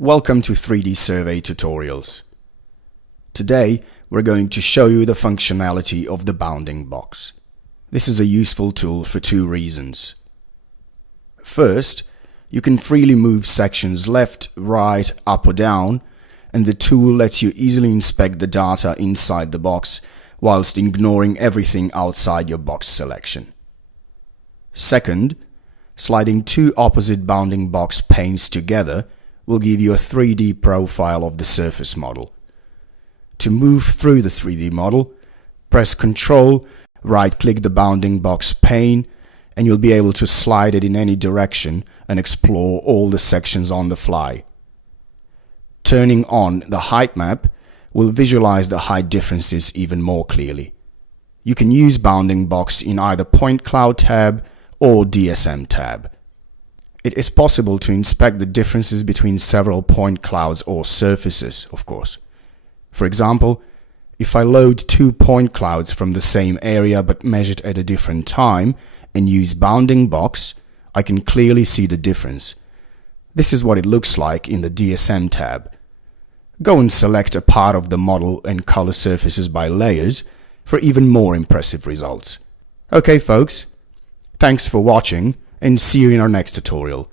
Welcome to 3Dsurvey tutorials. Today we're going to show you the functionality of the bounding box. This is a useful tool for two reasons. First, you can freely move sections left, right, up or down, and the tool lets you easily inspect the data inside the box whilst ignoring everything outside your box selection. Second, sliding two opposite bounding box panes together will give you a 3D profile of the surface model. To move through the 3D model, press Ctrl, right-click the bounding box pane, and you'll be able to slide it in any direction and explore all the sections on the fly. Turning on the height map will visualize the height differences even more clearly. You can use bounding box in either Point Cloud tab or DSM tab. It is possible to inspect the differences between several point clouds or surfaces, of course. For example, if I load two point clouds from the same area but measured at a different time and use bounding box, I can clearly see the difference. This is what it looks like in the DSM tab. Go and select a part of the model and color surfaces by layers for even more impressive results. Okay folks, thanks for watching and see you in our next tutorial.